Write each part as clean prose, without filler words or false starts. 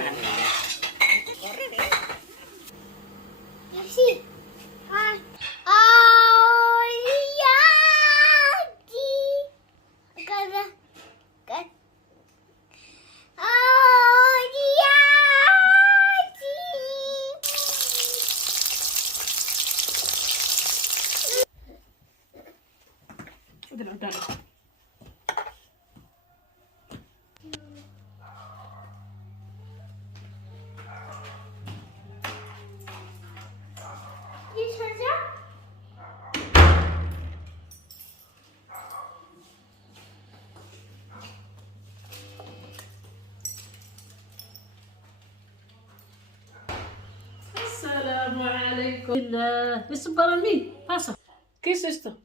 buena, niña. Corre, ¿eh? Sí. Ay. Ay, ay. Cada. Ay, Dale. Assalamu alaikum. Esto para mí. Pasa. ¿Qué es esto?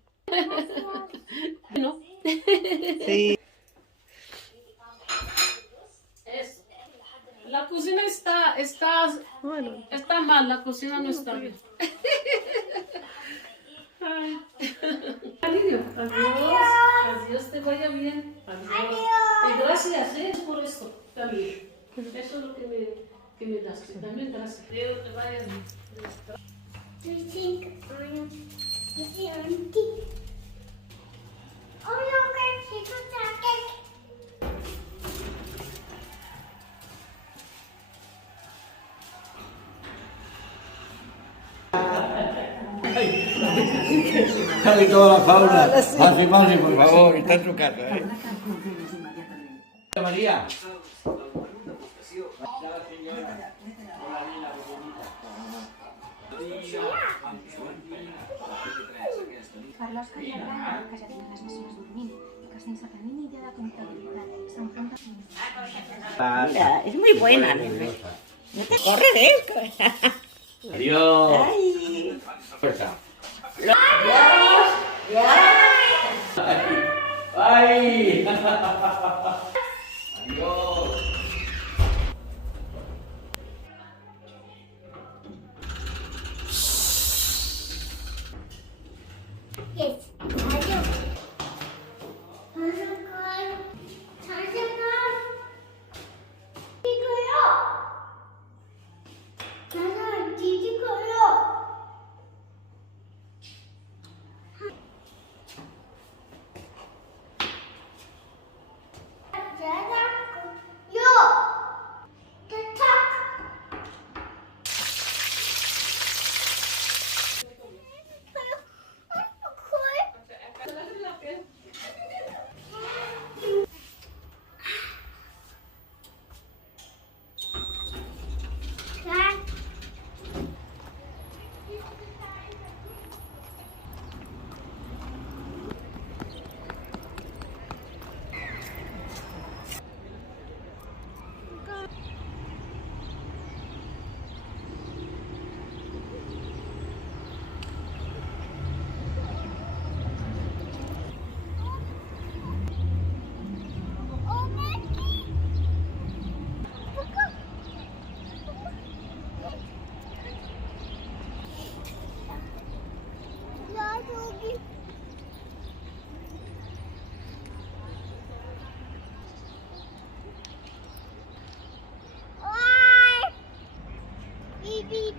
¿No? Sí. La cocina está mal, la cocina no está bien. Ay. Cariño, adiós. Adiós, te vaya bien. Adiós. Y gracias, por esto también. Eso es lo que me das. También gracias. Dios te vaya bien. you think I'm the auntie? Oh, look, she's a jacket. Casi toda la fauna. Maxi, por favor, está en su casa, ¿eh? María. Per l'Òscar i la Brenda, que ja tenen les mesures dormint i que sense tenir ni idea de comptabilitat s'enfronten... Mira, es muy buena, nene. No te corre, ¿eh? Adiós. Ay. Fuerza. Ya. Ay. Adiós. Yes. Adiós. Hazard. Digo yo. Digo yo. Beep beep.